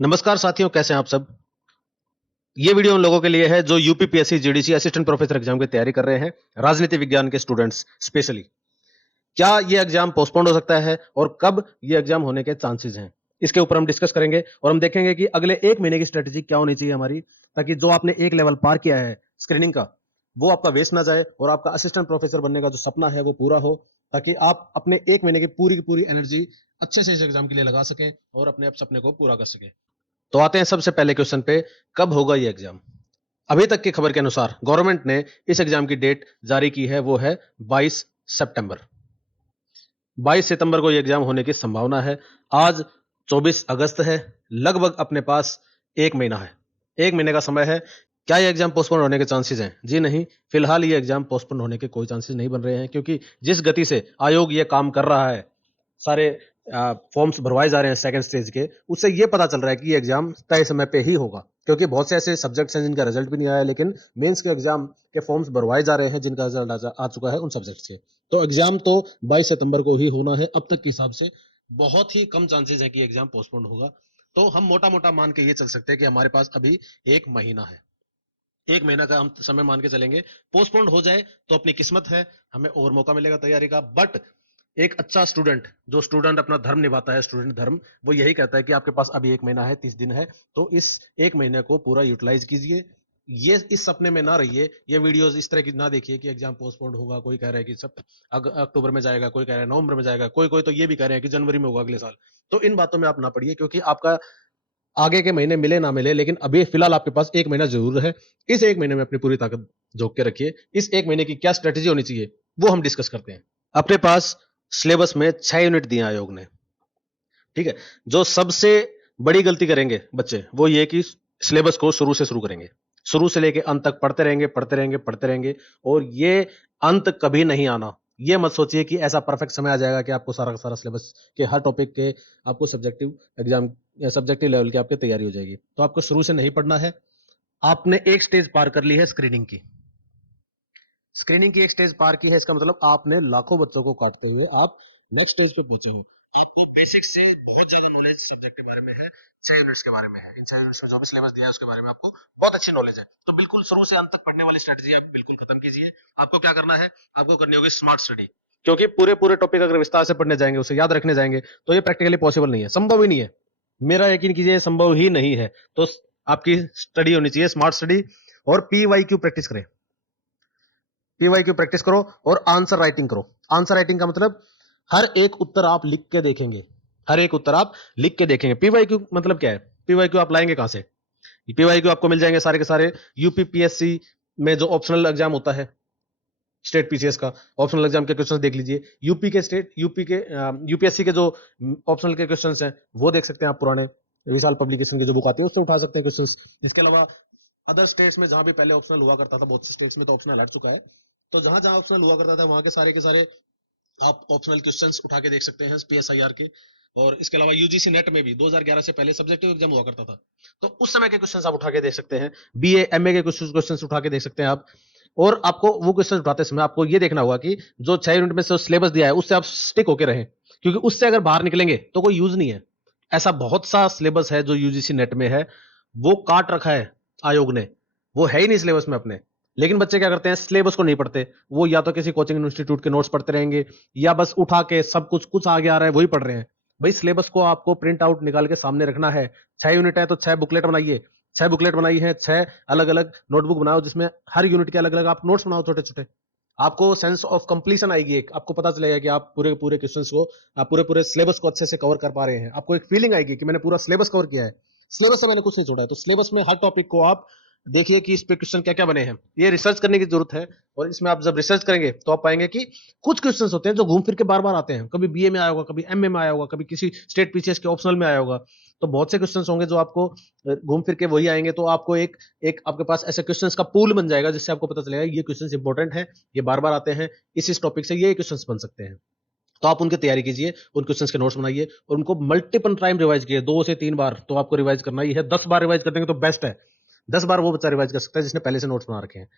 नमस्कार साथियों, कैसे हैं आप सब। ये वीडियो उन लोगों के लिए है जो UPPSC GDC assistant professor exam की तैयारी कर रहे हैं, राजनीति विज्ञान के स्टूडेंट्स स्पेशली। क्या ये एग्जाम पोस्टपोन हो सकता है और कब ये एग्जाम होने के चांसेस हैं, इसके ऊपर हम डिस्कस करेंगे और हम देखेंगे कि अगले एक महीने की स्ट्रेटेजी क्या होनी चाहिए हमारी, ताकि जो आपने एक लेवल पार किया है स्क्रीनिंग का, वो आपका वेस्ट ना जाए और आपका असिस्टेंट प्रोफेसर बनने का जो सपना है वो पूरा हो, ताकि आप अपने एक महीने की पूरी एनर्जी अच्छे से इस एग्जाम के लिए लगा सकें और अपने सपने को पूरा कर सकें। तो आते हैं सबसे पहले क्वेश्चन पे, कब होगा ये एग्जाम। अभी तक की खबर के अनुसार गवर्नमेंट ने इस एग्जाम की डेट जारी की है, वो है 22 सितंबर। 22 सितंबर को ये एग्जाम होने की संभावना है। आज 24 अगस्त है, लगभग अपने पास एक महीना है, एक महीने का समय है। क्या ये एग्जाम पोस्टपोन होने के चांसेस हैं? जी नहीं, फिलहाल ये एग्जाम पोस्टपोन होने के कोई चांसेस नहीं बन रहे हैं, क्योंकि जिस गति से आयोग ये काम कर रहा है, सारे फॉर्म्स भरवाए जा रहे हैं सेकंड स्टेज के, उससे ये पता चल रहा है कि ये एग्जाम तय समय पे ही होगा, क्योंकि बहुत से ऐसे सब्जेक्ट्स हैं जिनका रिजल्ट भी नहीं आया, लेकिन मेंस के एग्जाम के फॉर्म्स भरवाए जा रहे हैं जिनका रिजल्ट आ चुका है उन सब्जेक्ट्स के। तो एग्जाम तो 22 सितंबर को ही होना है अब तक के हिसाब से। बहुत ही कम चांसेस है कि एग्जाम पोस्टपोन होगा। तो हम मोटा मोटा मान के ये चल सकते हैं कि हमारे पास अभी एक महीना है, एक महीना का हम समय मान के चलेंगे। पोस्टपोन हो जाए तो अपनी किस्मत है, हमें और मौका मिलेगा तैयारी का। बट एक अच्छा स्टूडेंट, जो स्टूडेंट अपना धर्म निभाता है, स्टूडेंट धर्म, वो यही कहता है कि आपके पास अभी एक महीना है, 30 दिन है, तो इस एक महीने को पूरा यूटिलाइज कीजिए। ये इस सपने में ना रहिए, ये वीडियोस इस तरह की ना देखिए कि एग्जाम पोस्टपोन होगा, कोई कह रहा है कि सब अक्टूबर में जाएगा, कोई कह रहा है नवंबर में जाएगा, कोई कोई तो ये भी कह रहे हैं कि जनवरी में होगा अगले साल। तो इन बातों में आप ना पड़िए, क्योंकि आपका आगे के महीने मिले ना मिले, लेकिन अभी फिलहाल आपके पास एक महीना जरूर है। इस एक महीने में अपनी पूरी ताकत झोंक के रखिए। इस एक महीने की क्या स्ट्रेटेजी होनी चाहिए वो हम डिस्कस करते हैं। अपने पास सिलेबस में 6 यूनिट दिए आयोग ने, ठीक है। जो सबसे बड़ी गलती करेंगे बच्चे वो ये कि सिलेबस को शुरू से शुरू करेंगे, शुरू से लेके अंत तक पढ़ते रहेंगे पढ़ते रहेंगे पढ़ते रहेंगे, और ये अंत कभी नहीं आना। ये मत सोचिए कि ऐसा परफेक्ट समय आ जाएगा कि आपको सारा का सारा सिलेबस के हर टॉपिक के आपको सब्जेक्टिव एग्जाम या सब्जेक्टिव लेवल की आपकी तैयारी हो जाएगी। तो आपको शुरू से नहीं पढ़ना है। आपने एक स्टेज पार कर ली है स्क्रीनिंग की, स्क्रीनिंग की एक स्टेज पार की है, इसका मतलब आपने लाखों बच्चों को काटते हुए आप नेक्स्ट स्टेज पे पहुंचे हो। आपको बेसिक से बहुत ज्यादा नॉलेज सब्जेक्ट के बारे में है, 6 यूनिट्स के बारे में है। इन 6 यूनिट्स में जो भी सिलेबस दिया है उसके बारे में आपको बहुत अच्छी नॉलेज है। तो बिल्कुल शुरू से अंत तक पढ़ने वाली स्ट्रेटजी आप बिल्कुल खत्म कीजिए। आपको क्या करना है, आपको करनी होगी स्मार्ट स्टडी, क्योंकि पूरे पूरे टॉपिक अगर विस्तार से पढ़ने जाएंगे, उसे याद रखने जाएंगे, तो ये प्रैक्टिकली पॉसिबल नहीं है, संभव ही नहीं है। मेरा यकीन कीजिए, संभव ही नहीं है। तो आपकी स्टडी होनी चाहिए स्मार्ट स्टडी, और पीवाई क्यू प्रैक्टिस करें। पीवाई क्यू प्रैक्टिस करो और आंसर राइटिंग करो। आंसर राइटिंग का मतलब हर एक उत्तर आप लिख के देखेंगे, हर एक उत्तर आप लिख के देखेंगे। पीवाई क्यू मतलब क्या है? पीवाई क्यू आप लाएंगे कहां से? पीवाई क्यू आपको मिल जाएंगे सारे के सारे यूपीपीएससी में जो ऑप्शनल एग्जाम होता है, स्टेट पीसीएस का ऑप्शनल एग्जाम के क्वेश्चन देख लीजिए। यूपी के यूपीएससी के जो ऑप्शनल के क्वेश्चन हैं वो देख सकते हैं आप, पुराने विशाल पब्लिकेशन की जो बुक आती है उससे उठा सकते हैं क्वेश्चन। इसके अलावा अदर स्टेट्स में जहां भी पहले ऑप्शनल हुआ करता था, बहुत सी स्टेट्स में तो ऑप्शनल हट चुका है, तो जहां जहां ऑप्शनल हुआ करता था वहां के सारे आप ऑप्शनल क्वेश्चंस उठा के देख सकते हैं पीएसआईआर के। और इसके अलावा यूजीसी नेट में भी 2011 से पहले सब्जेक्टिव एग्जाम हुआ करता था, तो उस समय के क्वेश्चंस आप उठा के देख सकते हैं। बीए एमए के कुछ क्वेश्चंस उठा के देख सकते हैं आप। और आपको वो क्वेश्चन उठाते समय आपको ये देखना होगा कि जो 6 यूनिट में से सिलेबस दिया है उससे आप स्टिक होके रहें, क्योंकि उससे अगर बाहर निकलेंगे तो कोई यूज नहीं है। ऐसा बहुत सा सिलेबस है जो यूजीसी नेट में है, वो काट रखा है आयोग ने, वो है ही नहीं सिलेबस में अपने। लेकिन बच्चे क्या करते हैं, सिलेबस को नहीं पढ़ते, वो या तो किसी कोचिंग इंस्टीट्यूट के नोट्स पढ़ते रहेंगे, या बस उठा के सब कुछ आगे आ रहा है वही पढ़ रहे हैं। भाई सिलेबस को आपको प्रिंट आउट निकाल के सामने रखना है। 6 यूनिट है तो 6 बुकलेट बनाइए, 6 बुकलेट बनाई है, 6 अलग अलग नोटबुक बनाओ, जिसमें हर यूनिट के अलग अलग आप नोट्स बनाओ छोटे छोटे। आपको सेंस ऑफ कंप्लीशन आएगी, एक आपको पता चलेगा कि आप पूरे पूरे क्वेश्चंस को, आप पूरे पूरे सिलेबस को अच्छे से कवर कर पा रहे हैं। आपको एक फीलिंग आएगी कि मैंने पूरा सिलेबस कवर किया है, सिलेबस से मैंने कुछ नहीं छोड़ा है। तो सिलेबस में हर टॉपिक को आप देखिए कि इस पे क्वेश्चन क्या क्या बने हैं, ये रिसर्च करने की जरूरत है। और इसमें आप जब रिसर्च करेंगे तो आप पाएंगे कि कुछ क्वेश्चंस होते हैं जो घूम फिर के बार बार आते हैं, कभी बीए में आया होगा, कभी एमए में आया होगा, कभी किसी स्टेट पीसीएस के ऑप्शनल में आया होगा। तो बहुत से क्वेश्चंस होंगे जो आपको घूम फिर के वही आएंगे, तो आपको एक एक आपके पास ऐसे क्वेश्चंस का पूल बन जाएगा जिससे आपको पता चलेगा ये क्वेश्चंस इंपॉर्टेंट है, ये बार बार आते हैं, इस टॉपिक से ये क्वेश्चंस बन सकते हैं। तो आप उनकी तैयारी कीजिए, उन क्वेश्चंस के नोट्स बनाइए और उनको मल्टीपल टाइम रिवाइज कीजिए, 2 से 3 बार तो आपको रिवाइज करना ही है। 10 बार रिवाइज कर देंगे तो बेस्ट है। 10 बार वो बच्चा रिवाइज कर सकता है जिसने पहले से नोट्स बना रखे हैं,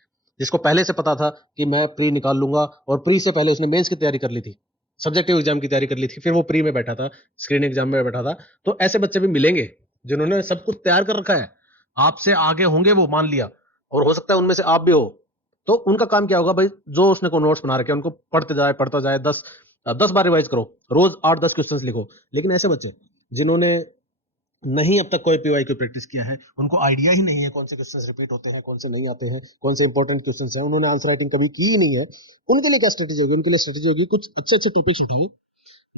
जिसको पहले से पता था कि मैं प्री निकाल लूंगा, और प्री से पहले उसने मेंस की तैयारी कर ली थी, सब्जेक्टिव एग्जाम की तैयारी कर ली थी, फिर वो प्री में बैठा था, स्क्रीनिंग एग्जाम में बैठा था। तो ऐसे बच्चे भी मिलेंगे, जिन्होंने सब कुछ तैयार कर रखा है, आपसे आगे होंगे वो, मान लिया, और हो सकता है उनमें से आप भी हो, तो उनका काम क्या होगा भाई, जो उसने को नोट्स बना रखे हैं उनको पढ़ता जाए, 10 बार रिवाइज करो, रोज 8-10 क्वेश्चंस लिखो। लेकिन ऐसे बच्चे जिन्होंने नहीं अब तक कोई पीवाई की प्रैक्टिस किया है, उनको आइडिया ही नहीं है कौन से क्वेश्चंस रिपीट होते हैं, कौन से नहीं आते हैं, कौन से इंपॉर्टेंट क्वेश्चंस हैं, उन्होंने आंसर राइटिंग कभी की ही नहीं है, उनके लिए क्या स्ट्रेटेजी होगी? उनके लिए स्ट्रेटेजी होगी कुछ अच्छे अच्छे टॉपिक्स उठाओ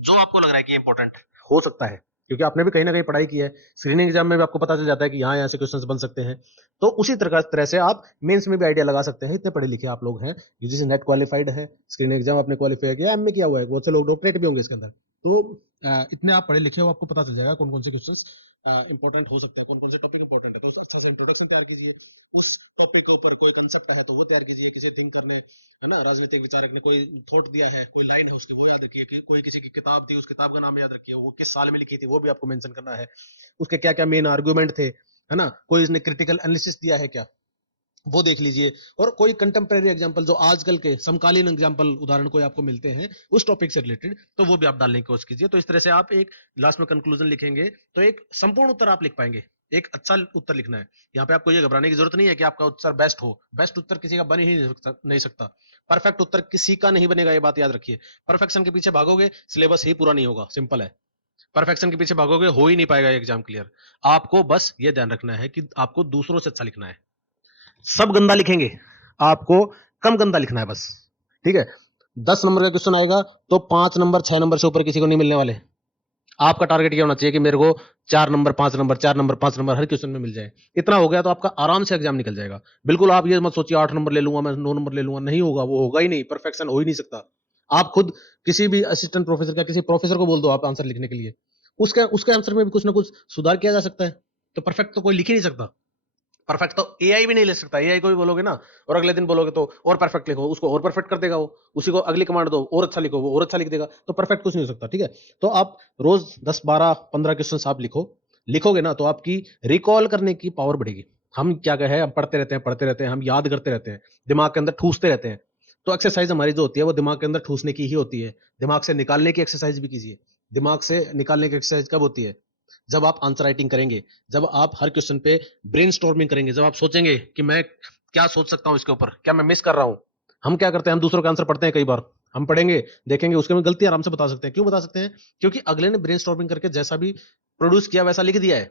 जो आपको लग रहा है कि इंपॉर्टेंट हो सकता है, क्योंकि आपने भी कहीं ना कहीं पढ़ाई की है, स्क्रीनिंग एग्जाम में भी आपको पता चल जाता है कि यहाँ यहाँ से क्वेश्चंस बन सकते हैं। तो उसी तरह से आप मेंस में भी आइडिया लगा सकते हैं। इतने पढ़े लिखे आप लोग हैं, यूजीसी नेट क्वालिफाइड है, स्क्रीनिंग एग्जाम आपने क्वालिफाई किया, एमए किया हुआ है, बहुत से लोग डॉक्टरेट भी होंगे इसके अंदर। तो इतने आप पढ़े लिखे हो, आपको पता चल जाएगा कौन कौन से क्वेश्चंस इंपॉर्टेंट हो सकता है, कौन कौन से टॉपिक इंपॉर्टेंट है। तो अच्छा से इंट्रोडक्शन तैयार कीजिए, उस टॉपिक के ऊपर कोई कंसेप्ट है तो वो तैयार कीजिए, किसी दिन करने है ना, राजनीतिक विचारक ने कोई थॉट दिया है, कोई लाइन है उसकी वो याद रखिए, कोई किसी की किताब थी उस किताब का नाम याद रखिए, वो किस साल में लिखी थी वो भी आपको मेंशन करना है, उसके क्या क्या मेन आर्गुमेंट थे, है ना, कोई उसने क्रिटिकल एनालिसिस दिया है क्या, वो देख लीजिए। और कोई कंटेम्प्रेरी एग्जांपल जो आजकल के समकालीन एग्जांपल उदाहरण कोई आपको मिलते हैं उस टॉपिक से रिलेटेड, तो वो भी आप डालने की कोशिश कीजिए। तो इस तरह से आप एक लास्ट में कंक्लूजन लिखेंगे तो एक संपूर्ण उत्तर आप लिख पाएंगे, एक अच्छा उत्तर लिखना है। यहाँ पे आपको ये घबराने की जरूरत नहीं है कि आपका उत्तर बेस्ट हो, बेस्ट उत्तर किसी का बन ही नहीं सकता। परफेक्ट उत्तर किसी का नहीं बनेगा, ये बात याद रखिए। परफेक्शन के पीछे भागोगे, सिलेबस ही पूरा नहीं होगा, सिंपल है। परफेक्शन के पीछे भागोगे, हो ही नहीं पाएगा एग्जाम क्लियर। आपको बस ये ध्यान रखना है कि आपको दूसरों से अच्छा लिखना है। सब गंदा लिखेंगे, आपको कम गंदा लिखना है बस, ठीक है। 10 नंबर का क्वेश्चन आएगा तो 5 नंबर 6 नंबर से ऊपर किसी को नहीं मिलने वाले। आपका टारगेट क्या होना चाहिए कि मेरे को 4 नंबर 5 नंबर 4 नंबर 5 नंबर हर क्वेश्चन में मिल जाए। इतना हो गया तो आपका आराम से एग्जाम निकल जाएगा। बिल्कुल आप ये मत सोचिए 8 नंबर ले लूंगा मैं, 9 नंबर ले लूंगा, नहीं होगा, वो होगा ही नहीं, परफेक्शन हो ही नहीं सकता। आप खुद किसी भी असिस्टेंट प्रोफेसर का किसी प्रोफेसर को बोल दो आप आंसर लिखने के लिए, उसके उसके आंसर में भी कुछ ना कुछ सुधार किया जा सकता है। तो परफेक्ट तो कोई लिख ही नहीं सकता, परफेक्ट तो एआई भी नहीं ले सकता। एआई को भी बोलोगे ना और अगले दिन बोलोगे तो और परफेक्ट लिखो, उसको और परफेक्ट कर देगा वो, उसी को अगली कमांड दो और अच्छा लिखो, वो और अच्छा लिख देगा। तो परफेक्ट कुछ नहीं हो सकता, ठीक है। तो आप रोज 10 12 15 क्वेश्चन आप लिखोगे ना तो आपकी रिकॉल करने की पावर बढ़ेगी। हम क्या कहे, हम पढ़ते रहते हैं, हम याद करते रहते हैं, दिमाग के अंदर ठूसते रहते हैं। तो एक्सरसाइज हमारी जो होती है वो दिमाग के अंदर ठूसने की ही होती है। दिमाग से निकालने की एक्सरसाइज भी कीजिए। दिमाग से निकालने की एक्सरसाइज कब होती है? जब आप आंसर राइटिंग करेंगे, जब आप हर क्वेश्चन पे ब्रेनस्टॉर्मिंग करेंगे, जब आप सोचेंगे कि मैं क्या सोच सकता हूं इसके ऊपर, क्या मैं मिस कर रहा हूं। हम क्या करते हैं, हम दूसरों के आंसर पढ़ते हैं, कई बार हम पढ़ेंगे, देखेंगे, उसके में गलती आराम से बता सकते हैं। क्यों बता सकते हैं? क्योंकि अगले ने ब्रेनस्टॉर्मिंग करके जैसा भी प्रोड्यूस किया वैसा लिख दिया है।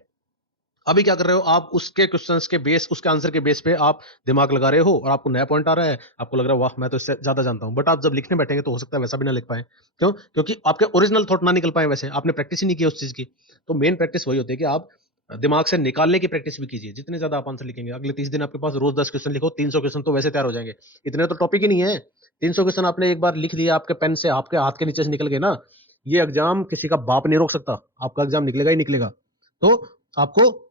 अभी क्या कर रहे हो आप, उसके क्वेश्चंस के बेस, उसके आंसर के बेस पे आप दिमाग लगा रहे हो और आपको नया पॉइंट आ रहा है, आपको लग रहा है वाह मैं तो इससे ज्यादा जानता हूं। बट आप जब लिखने बैठेंगे तो हो सकता है वैसा भी ना लिख पाए। क्यों? क्योंकि आपके ओरिजिनल थॉट ना निकल पाए, वैसे आपने प्रैक्टिस ही नहीं की उस चीज की। तो मेन प्रैक्टिस वही होती है कि आप दिमाग से निकालने की प्रैक्टिस भी कीजिए। जितने ज्यादा आप आंसर लिखेंगे, अगले 30 दिन आपके पास रोज 10 क्वेश्चन लिखो, 300 क्वेश्चन तो वैसे तैयार हो जाएंगे। इतने तो टॉपिक ही नहीं है। 300 क्वेश्चन आपने एक बार लिख लिया, आपके पेन से, आपके हाथ के नीचे से निकल गए ना, ये एग्जाम किसी का बाप नहीं रोक सकता, आपका एग्जाम निकलेगा ही निकलेगा। तो आपको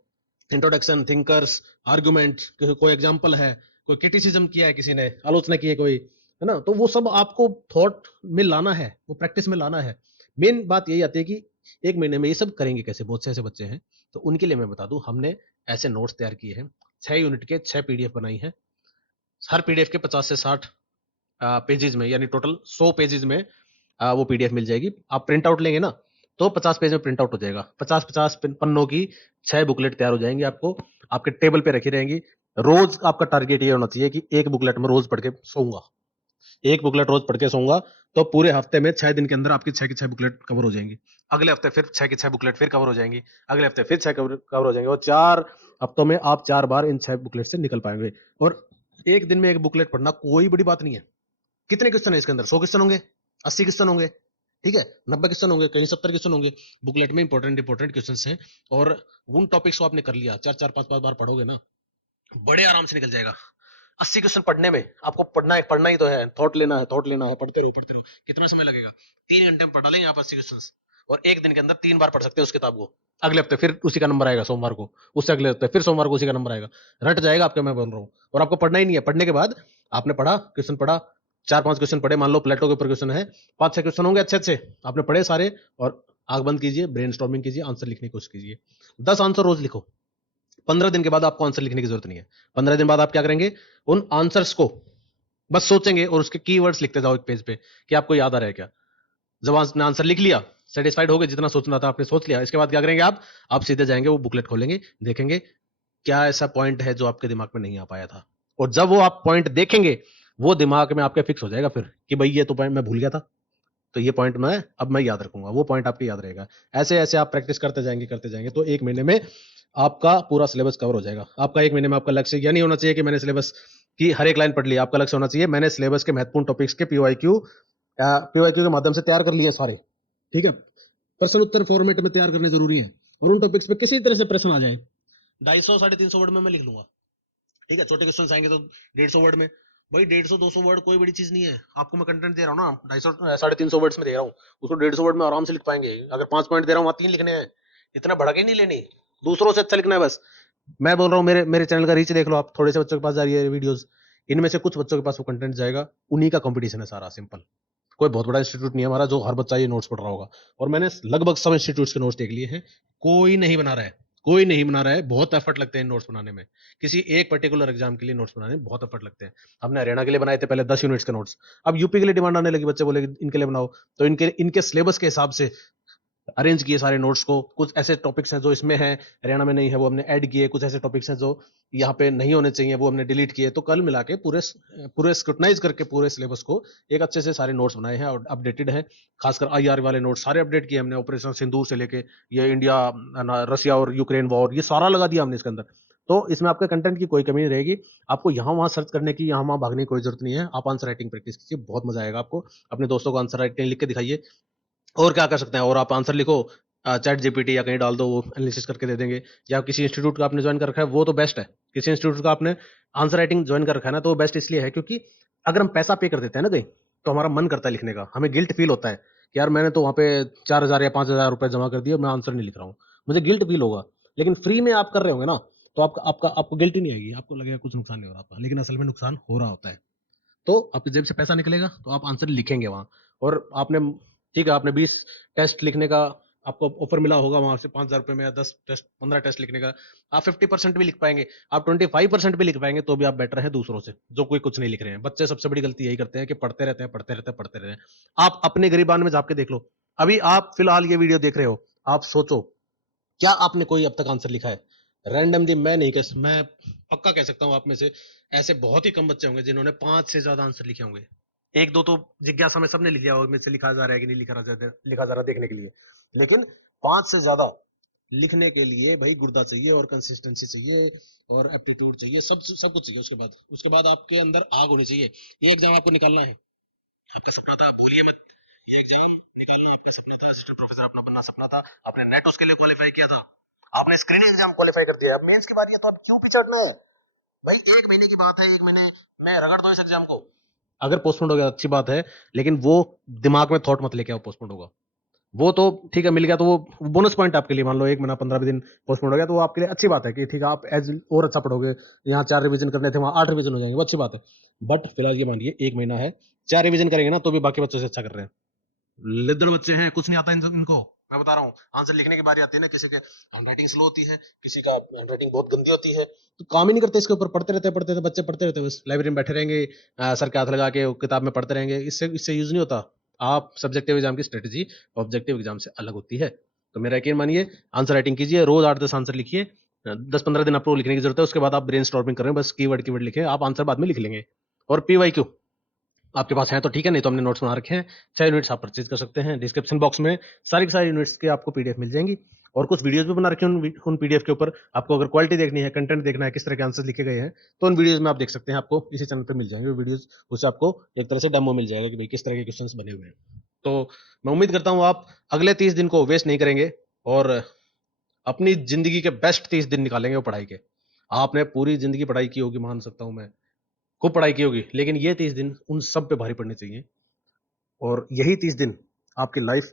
इंट्रोडक्शन, थिंकर्स, आर्गुमेंट, कोई एग्जांपल है, कोई क्रिटिसिज्म किया है किसी ने, आलोचना की है कोई, है ना, तो वो सब आपको थॉट में लाना है, वो प्रैक्टिस में लाना है। मेन बात यही आती है कि 1 महीने में ये सब करेंगे कैसे। बहुत से ऐसे बच्चे हैं, तो उनके लिए मैं बता दूं, हमने ऐसे नोट्स तैयार किए हैं। 6 यूनिट के 6 पीडीएफ बनाई है। हर पीडीएफ के 50 से 60 पेजेस में, यानी टोटल 100 पेजेस में वो पीडीएफ मिल जाएगी। आप प्रिंट आउट लेंगे ना तो 50 पेज में प्रिंट आउट हो जाएगा। 50-50 पन्नों की 6 बुकलेट तैयार हो जाएंगी, आपको आपके टेबल पे रखी रहेंगी। रोज आपका टारगेट ये होना चाहिए कि एक बुकलेट में रोज पढ़ के सोऊंगा, एक बुकलेट रोज पढ़ के सोऊंगा। तो पूरे हफ्ते में 6 दिन के अंदर आपकी 6 की 6 बुकलेट कवर हो जाएंगी। अगले हफ्ते फिर 6 की 6 बुकलेट फिर कवर हो जाएंगी, अगले हफ्ते फिर 6 कवर हो जाएंगे, और 4 हफ्तों में आप 4 बार इन 6 बुकलेट से निकल पाएंगे। और एक दिन में एक बुकलेट पढ़ना कोई बड़ी बात नहीं है। कितने क्वेश्चन है इसके अंदर? 100 क्वेश्चन होंगे, 80 क्वेश्चन होंगे, ठीक है, 90 क्वेश्चन होंगे, कहीं 70 क्वेश्चन होंगे। बुकलेट में इंपॉर्टेंट क्वेश्चन हैं, और उन टॉपिक्स को आपने कर लिया, 4-4 5-5 बार पढ़ोगे ना, बड़े आराम से निकल जाएगा। 80 क्वेश्चन पढ़ने में आपको पढ़ना ही तो है, थॉट लेना है, पढ़ते रहो। कितना समय लगेगा? 3 घंटे में पढ़ा लेंगे आप 80 क्वेश्चन, और एक दिन के अंदर 3 बार पढ़ सकते हैं उस किताब को। अगले हफ्ते फिर उसी का नंबर आएगा सोमवार को, उससे अगले हफ्ते फिर सोमवार को उसी का नंबर आएगा। रट जाएगा आपके, मैं बोल रहा हूँ। और आपको पढ़ना ही नहीं है। पढ़ने के बाद आपने पढ़ा, क्वेश्चन पढ़ा, 4-5 क्वेश्चन पढ़े, मान लो प्लेटो के ऊपर क्वेश्चन है, 5-6 क्वेश्चन होंगे अच्छे अच्छे, आपने पढ़े सारे, और आंख बंद कीजिए, ब्रेन कीजिए, आंसर लिखने की कोशिश कीजिए। 10 आंसर रोज लिखो। 15 दिन के बाद आपको आंसर लिखने की जरूरत नहीं है। 15 दिन बाद आप क्या करेंगे, उन आंसर्स को बस सोचेंगे और उसके कीवर्ड्स लिखते जाओ एक पेज पे कि आपको याद आ रहा है क्या। जब आपने आंसर लिख लिया, सेटिस्फाइड हो गए, जितना सोचना था आपने सोच लिया। इसके बाद क्या करेंगे आप सीधे जाएंगे, वो बुकलेट खोलेंगे, देखेंगे क्या ऐसा पॉइंट है जो आपके दिमाग में नहीं आ पाया था, और जब वो आप पॉइंट देखेंगे वो दिमाग में आपके फिक्स हो जाएगा फिर कि भाई ये तो पॉइंट मैं भूल गया था, तो ये पॉइंट मैं याद रखूंगा, वो पॉइंट आपके याद रहेगा। ऐसे ऐसे आप प्रैक्टिस करते जाएंगे तो 1 महीने में आपका पूरा सिलेबस कवर हो जाएगा। आपका 1 महीने में आपका लक्ष्य यह नहीं होना चाहिए कि मैंने सिलेबस की हर एक लाइन पढ़ ली, आपका लक्ष्य होना चाहिए मैंने सिलेबस के महत्वपूर्ण टॉपिक्स के पीवाईक्यू के माध्यम से तैयार कर लिए सारे, ठीक है। प्रश्न उत्तर फॉर्मेट में तैयार करने जरूरी है, और उन टॉपिक्स पे किसी तरह से प्रश्न आ जाए 250 350 वर्ड में मैं लिख लूंगा, ठीक है। छोटे क्वेश्चन आएंगे तो 150 वर्ड में, भाई 150 200 वर्ड कोई बड़ी चीज नहीं है। आपको मैं कंटेंट दे रहा हूँ ना 250 350 वर्ड्स में दे रहा हूँ, उसको 150 वर्ड में आराम से लिख पाएंगे। अगर 5 पॉइंट दे रहा हूँ वहां 3 लिखने हैं, इतना भड़क ही नहीं लेनी, दूसरों से अच्छा लिखना है बस। मैं बोल रहा हूँ मेरे मेरे चैनल का रीच देख लो आप, थोड़े से बच्चों के पास जा रही है वीडियोस, इनमें से कुछ बच्चों के पास वो कंटेंट जाएगा, उन्हीं का कंपटीशन है सारा, सिंपल। कोई बहुत बड़ा इंस्टीट्यूट नहीं है हमारा जो हर बच्चा ये नोट्स पढ़ रहा होगा, और मैंने लगभग सब इंस्टीट्यूट्स के नोट्स देख लिए हैं, कोई नहीं बना रहा है, कोई नहीं बना रहा है। बहुत एफर्ट लगते हैं नोट्स बनाने में, किसी एक पर्टिकुलर एग्जाम के लिए नोट्स बनाने में बहुत एफर्ट लगते हैं। हमने हरियाणा के लिए बनाए थे पहले 10 यूनिट्स के नोट्स, अब यूपी के लिए डिमांड आने लगी, बच्चे बोले इनके लिए बनाओ, तो इनके इनके सिलेबस के हिसाब से अरेंज किए सारे नोट्स को। कुछ ऐसे टॉपिक्स हैं जो इसमें है हरियाणा में नहीं है, वो हमने ऐड किए, कुछ ऐसे टॉपिक्स हैं जो यहाँ पे नहीं होने चाहिए, वो हमने डिलीट किए। तो कल मिला के पूरे पूरे स्क्रूटनाइज करके पूरे सिलेबस को एक अच्छे से सारे नोट्स बनाए हैं और अपडेटेड है। खासकर आईआर वाले नोट्स सारे अपडेट किए हमने, ऑपरेशन सिंदूर से लेके ये इंडिया रशिया और यूक्रेन वॉर, ये सारा लगा दिया हमने इसके अंदर। तो इसमें आपके कंटेंट की कोई कमी नहीं रहेगी, आपको यहाँ वहां सर्च करने की, यहाँ वहां भागने की कोई जरूरत नहीं है। आप आंसर राइटिंग प्रैक्टिस कीजिए, बहुत मजा आएगा आपको। अपने दोस्तों को आंसर राइटिंग लिख के दिखाइए, और क्या कर सकते हैं, और आप आंसर लिखो, चैट जीपीटी या कहीं डाल दो, वो एनालिसिस करके दे देंगे। या किसी इंस्टीट्यूट का आपने ज्वाइन कर रखा है वो तो बेस्ट है, किसी इंस्टीट्यूट का आपने आंसर राइटिंग ज्वाइन कर रखा है ना, तो वो बेस्ट इसलिए है क्योंकि अगर हम पैसा पे कर देते हैं ना कहीं, तो हमारा मन करता है लिखने का, हमें गिल्ट फील होता है कि यार मैंने तो वहाँ पे 4,000 या 5,000 रुपए जमा कर दिए और मैं आंसर नहीं लिख रहा हूँ, मुझे गिल्ट फील होगा। लेकिन फ्री में आप कर रहे होंगे ना, तो आपको गिल्ट ही नहीं आएगी, आपको लगेगा कुछ नुकसान नहीं हो रहा आपका, लेकिन असल में नुकसान हो रहा होता है। तो आपकी जेब से पैसा निकलेगा तो आप आंसर लिखेंगे वहां, और आपने, ठीक है, आपने 20 टेस्ट लिखने का आपको ऑफर मिला होगा वहां से 5,000 रुपए में, या 10 टेस्ट 15 टेस्ट लिखने का, आप 50% भी लिख पाएंगे, आप 25% भी लिख पाएंगे, तो भी आप बेटर है दूसरों से जो कोई कुछ नहीं लिख रहे हैं। बच्चे सबसे बड़ी गलती यही करते हैं कि पढ़ते रहते हैं पढ़ते रहते हैं पढ़ते रहते हैं। आप अपने गरीबान में जाके देख लो, अभी आप फिलहाल ये वीडियो देख रहे हो, आप सोचो क्या आपने कोई अब तक आंसर लिखा है रैंडमली? मैं नहीं कह, मैं पक्का कह सकता हूं आप में से ऐसे बहुत ही कम बच्चे होंगे जिन्होंने 5 से ज्यादा आंसर लिखे होंगे। एक दो तो जिज्ञासा में सबने लिख लिया होगा, में से लिखा जा रहा है कि नहीं लिखा जा रहा देखने के लिए, लेकिन 5 से ज्यादा लिखने के लिए भाई गुर्दा चाहिए, और कंसिस्टेंसी चाहिए, और एप्टीट्यूड चाहिए, सब कुछ चाहिए। उसके बाद आपके अंदर आग होनी चाहिए। ये एग्जाम आपको निकालना है, आपका सपना था, भूलिए मत, ये एग्जाम निकालना आपका सपना था, असिस्टेंट प्रोफेसर अपना बनना सपना था, आपने नेट उसके लिए क्वालिफाई किया था, आपने स्क्रीनिंग एग्जाम क्वालिफाई कर दिया, अब मेंस की बारी है, तो आप क्यों पीछे हटना है भाई? 1 महीने की बात है, 1 महीने में रगड़ दो इस एग्जाम को। अगर पोस्टपोन हो गया अच्छी बात है, लेकिन वो दिमाग में थॉट मत लेके आओ पोस्टपोन होगा, वो तो ठीक है मिल गया तो वो बोनस पॉइंट आपके लिए, मान लो 1 महीना 15 दिन पोस्टपोन हो गया तो वो आपके लिए अच्छी बात है कि ठीक है आप एज और अच्छा पढ़ोगे, यहाँ 4 रिवीजन करने थे वहां 8 रिवीजन हो जाएंगे, वो अच्छी बात है। बट फिलहाल ये मानिए 1 महीना है, 4 रिवीजन करेंगे ना तो भी बाकी बच्चों से अच्छा कर रहे हैं। लिद्दड़ बच्चे हैं, कुछ नहीं आता इनको, मैं बता रहा हूँ। आंसर लिखने की बारी आती है ना, किसी के हैंडराइटिंग स्लो होती है, किसी का हैंडराइटिंग बहुत गंदी होती है, तो काम ही नहीं करते इसके ऊपर, पढ़ते रहते बच्चे, पढ़ते रहते बस लाइब्रेरी में बैठे रहेंगे, सर के हाथ लगा के वो किताब में पढ़ते रहेंगे, इससे इससे यूज नहीं होता। आप सब्जेक्टिव एग्जाम की स्ट्रेटेजी ऑब्जेक्टिव एग्जाम से अलग होती है। तो मेरा यकीन मानिए, आंसर राइटिंग कीजिए, रोज 8-10 आंसर लिखिए, 10-15 दिन आपको लिखने की जरूरत है, उसके बाद आप ब्रेन स्टॉर्मिंग करें, बस कीवर्ड लिखें, आप आंसर बाद में लिख लेंगे। और पीवाईक्यू आपके पास है तो ठीक है, नहीं तो हमने नोट्स बना रखे हैं, 6 यूनिट्स आप परचेज कर सकते हैं, डिस्क्रिप्शन बॉक्स में सारी की सारी यूनिट्स के आपको पीडीएफ मिल जाएंगी, और कुछ वीडियोस भी बना रखे हैं उन पीडीएफ के ऊपर। आपको अगर क्वालिटी देखनी है, कंटेंट देखना है, किस तरह के आंसर लिखे गए हैं, तो उन वीडियोस में आप देख सकते हैं, आपको इसी चैनल पे मिल जाएंगे वीडियोस, उससे आपको एक तरह से डेमो मिल जाएगा कि भाई किस तरह के क्वेश्चंस बने हुए हैं। तो मैं उम्मीद करता हूँ आप अगले 30 दिन को वेस्ट नहीं करेंगे, और अपनी जिंदगी के बेस्ट 30 दिन निकालेंगे वो पढ़ाई के। आपने पूरी जिंदगी पढ़ाई की होगी, मान सकता हूं मैं, खूब पढ़ाई की होगी, लेकिन ये 30 दिन उन सब पे भारी पड़ने चाहिए, और यही 30 दिन आपकी लाइफ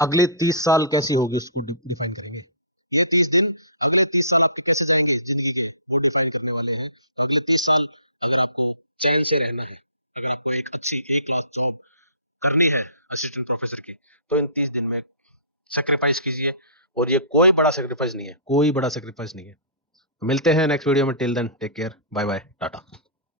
अगले 30 साल कैसी होगी उसको डिफाइन करेंगे। ये 30 दिन अगले 30 साल आपके कैसे जाएंगे जिंदगी के, वो डिफाइन करने वाले हैं। तो अगले 30 साल अगर आपको चैन से रहना है, अगर आपको एक अच्छी एक क्लास जॉब करनी है असिस्टेंट प्रोफेसर की, तो इन 30 दिन में सेक्रीफाइस कीजिए, और ये कोई बड़ा सेक्रीफाइस नहीं है, कोई बड़ा सेक्रीफाइस नहीं है। मिलते हैं नेक्स्ट वीडियो में, till then take care, bye bye, Tata.